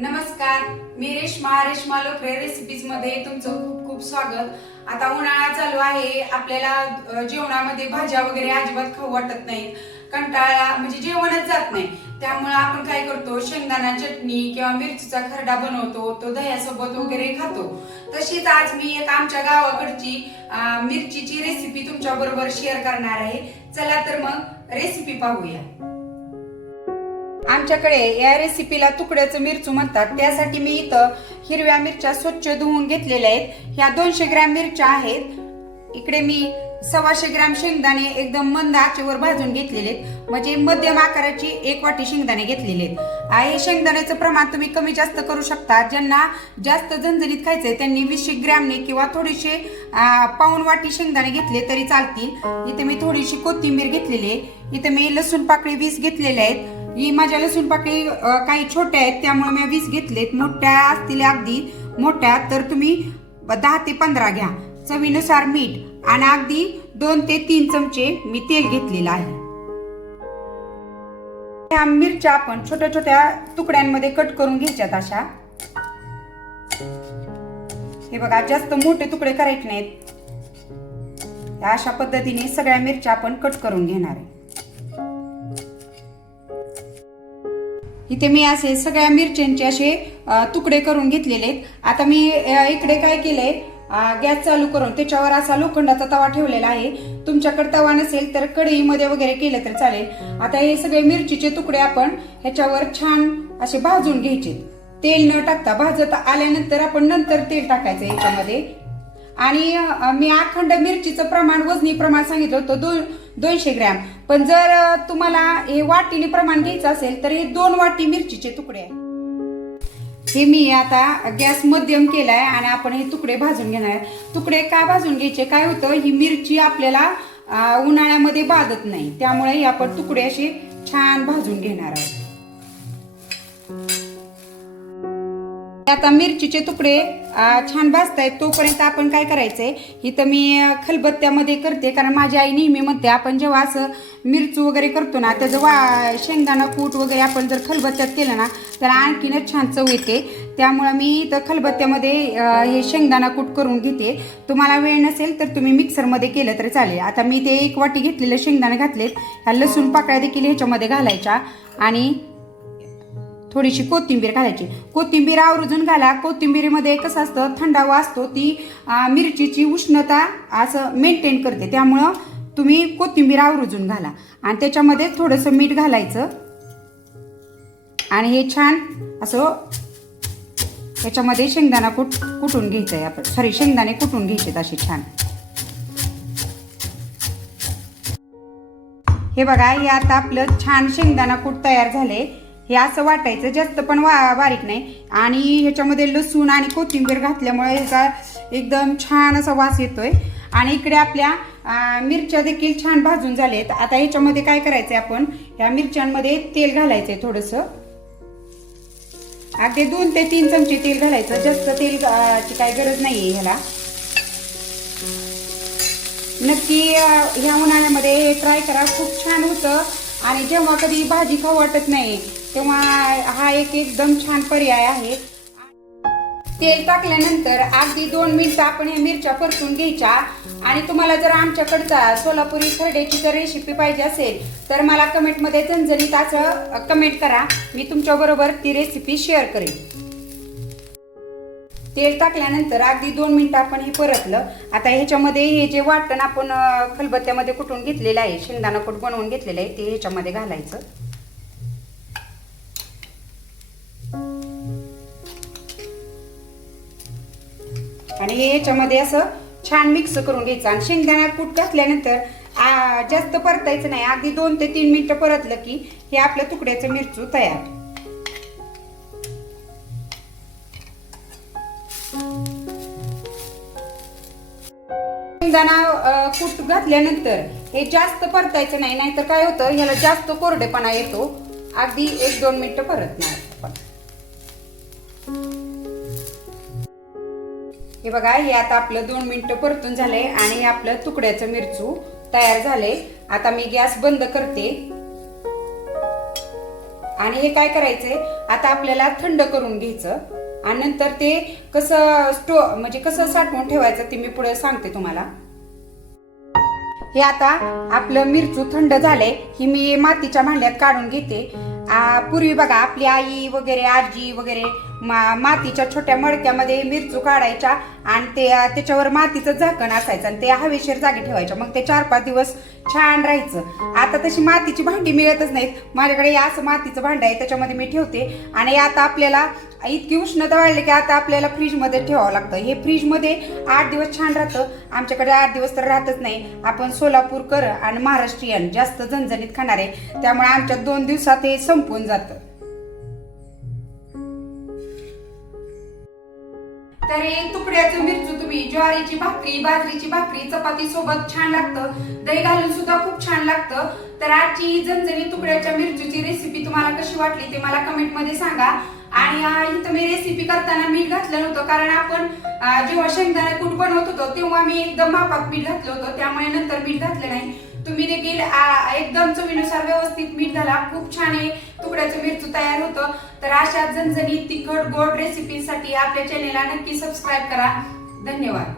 नमस्कार, मी रेश्मा लोकरे रेसिपीज मध्ये तुमचं खूप खूप स्वागत। आता उन्हाळा चालू आहे, आपल्याला जेवणामध्ये भाज्या वगैरे अजिबात खाऊ वाटत नाही, कंटाळा म्हणजे जेवणच जात नाही। त्यामुळे आपण काय करतो, शेंगदाणा चटणी किंवा मिरचीचा खरडा बनवतो, तो दह्यासोबत वगैरे खातो। तशीच आज मी एक आमच्या गावाकडची मिरचीची रेसिपी तुमच्या बरोबर शेअर करणार आहे। चला तर मग रेसिपी पाहूया। आमच्याकडे या रेसिपीला तुकड्याचं मिरचू म्हणतात। त्यासाठी मी इथं हिरव्या मिरच्या स्वच्छ धुवून घेतलेल्या आहेत। ह्या 200 ग्रॅम मिरच्या आहेत। इकडे मी 125 ग्रॅम शेंगदाणे एकदम मंद आचेवर भाजून घेतलेले आहेत, म्हणजे मध्यम आकाराची 1 वाटी शेंगदाणे घेतलेले आहेत। हे शेंगदाण्याचं प्रमाण तुम्ही कमी जास्त करू शकता। ज्यांना जास्त झणझणीत खायचंय त्यांनी 20 ग्रॅमने किंवा थोडीशे पाऊण वाटी शेंगदाणे घेतले तरी चालतील। इथे मी थोडीशी कोथिंबीर घेतलेली आहे। इथे मी लसूण पाकळी 20 घेतलेल्या आहेत। ही माझ्या लसूण पाकळी काही छोट्या आहेत, त्यामुळे मी 20 घेतलेत। मोठ्या असतील अगदी मोठ्या तर तुम्ही 10 ते 15 घ्या। चवीनुसार मीठ आणि अगदी 2 ते 3 चमचे मी तेल घेतलेलं आहे। ह्या मिरच्या आपण छोट्या छोट्या तुकड्यांमध्ये कट करून घ्यायच्यात अशा। हे बघा, जास्त मोठे तुकडे करायचे नाहीत। अशा पद्धतीने सगळ्या मिरच्या आपण कट करून घेणार आहे। इथे मी असे सगळ्या मिरच्यांचे असे तुकडे करून घेतलेले आहेत। आता मी इकडे काय केलंय, गॅस चालू करून त्याच्यावर असा लोखंडाचा तवा ठेवलेला आहे। तुमच्याकडे तवा नसेल तर कढईमध्ये वगैरे केलं तर चालेल। आता हे सगळे मिरचीचे तुकडे आपण ह्याच्यावर छान असे भाजून घ्यायचे, तेल न टाकता। भाजत आल्यानंतर आपण नंतर तेल टाकायचं याच्यामध्ये। आणि मी अखंड मिरचीचं प्रमाण, वजनी प्रमाण सांगितलं होतं 200 ग्रॅम, पण जर तुम्हाला हे वाटीने प्रमाण घ्यायचं असेल तर हे 2 वाटी मिरचीचे तुकडे आहे। हे मी आता गॅस मध्यम केलाय आणि आपण हे तुकडे भाजून घेणार आहे। तुकडे काय भाजून घ्यायचे, काय होतं, ही मिरची आपल्याला उन्हाळ्यामध्ये बाधत नाही, त्यामुळे हे आपण तुकडे असे छान भाजून घेणार आहोत। आता मिरचीचे तुकडे छान भाजतायत, तोपर्यंत आपण काय करायचंय, इथं मी खलबत्त्यामध्ये करते, कारण माझी आई नेहमी म्हणते आपण जेव्हा असं मिरचू वगैरे करतो ना, त्याचं शेंगदाणा कूट वगैरे आपण जर खलबत्त्यात केलं ना तर आणखीनच छान चव येते। त्यामुळे मी इथं खलबत्त्यामध्ये हे शेंगदाणा कूट करून घेते। तुम्हाला वेळ नसेल तर तुम्ही मिक्सरमध्ये केलं तर चालेल। आता मी ते 1 वाटी घेतलेले शेंगदाणे घातलेत। ह्या लसूण पाकळ्या देखील ह्याच्यामध्ये घालायच्या आणि थोडीशी कोथिंबीर घालायची। कोथिंबीर आवर्जून घाला। कोथिंबीरीमध्ये कसं असतं, थंडावा असतो, ती मिरचीची उष्णता असं मेंटेन करते, त्यामुळं तुम्ही कोथिंबीर आवर्जून घाला। आणि त्याच्यामध्ये थोडंसं मीठ घालायचं आणि हे छान असं त्याच्यामध्ये शेंगदाणा कुटून घ्यायचं आहे आपण, शेंगदाणे कुटून घ्यायचे असे छान। हे बघा, हे आता आपलं छान शेंगदाणा कूट तयार झाले। हे असं वाटायचं, जास्त पण बारीक नाही। आणि ह्याच्यामध्ये लसूण आणि कोथिंबीर घातल्यामुळे ह्याचा एकदम छान असा वास येतोय। आणि इकडे आपल्या मिरच्या देखील छान भाजून झालेत। आता ह्याच्यामध्ये काय करायचंय, आपण ह्या मिरच्यांमध्ये तेल घालायचंय थोडंसं, अगदी 2 ते 3 चमचे तेल घालायचं। जास्त तेलची काही गरज नाहीये ह्याला। नक्की ह्या उन्हाळ्यामध्ये ट्राय करा, खूप छान होतं। आणि जेव्हा कधी भाजी खाऊ वाटत नाही तेव्हा हा एकदम छान पर्याय आहे। तेल टाकल्यानंतर अगदी 2 मिनिटं आपण ह्या मिरच्या परतून घ्यायच्या। आणि तुम्हाला जर आमच्याकडचा सोलापुरी खरड्याची जर रेसिपी पाहिजे असेल तर मला कमेंटमध्ये झणझणीत असं कमेंट करा, मी तुमच्या बरोबर ती रेसिपी शेअर करेन। तेल टाकल्यानंतर अगदी 2 मिनिटं आपण हे परतलं। आता ह्याच्यामध्ये हे जे वाटण आपण खलबत्त्यामध्ये कुटून घेतलेलं आहे, शेंगदाणा कूट बनवून घेतलेलं आहे, ते ह्याच्यामध्ये घालायचं। आणि हे ह्याच्यामध्ये असं छान मिक्स करून घ्यायचं। आणि शेंगदाणा कूट घातल्यानंतर जास्त परतायचं नाही, अगदी 2 ते 3 मिनिटं परतलं की हे आपल्या तुकड्याचं मिरचू तयार। शेंगदाणा कूट घातल्यानंतर हे जास्त परतायचं नाही, नाहीतर काय होतं, ह्याला जास्त कोरडेपणा येतो। अगदी 1-2 मिनिटं परतणार आपण। हे बघा, हे आता आपलं 2 मिनिटं परतून झालंय आणि हे आपलं तुकड्याचं मिरचू तयार झाले। आता मी गॅस बंद करते आणि हे काय करायचंय आता आपल्याला थंड करून घ्यायचं आणि नंतर ते कसं म्हणजे कसं साठवून ठेवायचं ते मी पुढे सांगते तुम्हाला. हे आता आपलं मिरचू थंड झालंय, ही मी मातीच्या भांड्यात काढून घेते. पूर्वी बघा आपली आई वगैरे आजी वगैरे मातीच्या छोट्या मडक्यामध्ये मिरचू काढायच्या आणि त्याच्यावर मातीचं झाकण असायचं आणि ते हवेशीर जागी ठेवायच्या, मग ते 4-5 दिवस छान राहायचं. आता तशी मातीची भांडी मिळतच नाहीत, माझ्याकडे असं मातीचं भांड आहे त्याच्यामध्ये मी ठेवते. आणि आता आपल्याला इतकी उष्णता वाढली की आता आपल्याला फ्रीजमध्ये ठेवावं लागतं. हे फ्रीजमध्ये 8 दिवस छान राहतं, आमच्याकडे 8 दिवस तर राहतच नाही. आपण सोलापूरकर आणि महाराष्ट्रीयन जास्त झणझणीत खाणार आहे, त्यामुळे आमच्या 2 दिवसात हे संपून जातं. तर हे तुकड्याचं मिरचू तुम्ही ज्वारीची भाकरी, बाजरीची भाकरी, चपाती सोबत छान लागतं, दही घालून सुद्धा खूप छान लागतं. तर आजची झणझणीत तुकड्याच्या मिरचूची रेसिपी तुम्हाला कशी वाटली ते मला कमेंट मध्ये सांगा. आणि इथं मी रेसिपी करताना मीठ घातलं नव्हतं, कारण आपण जेव्हा शेंगदाणे कूट बनवत होतो तेव्हा मी एकदम मापात मीठ घातलं होतं, त्यामुळे नंतर मीठ घातलं नाही. तुम्ही देखील एकदम चवीनुसार व्यवस्थित मीठ घाला, खूप छान आहे तुकड्याचं मिरचू तयार होतं. तर अशा झणझणीत तिखट गोड रेसिपीसाठी आपल्या चॅनेलला नक्की सबस्क्राईब करा. धन्यवाद.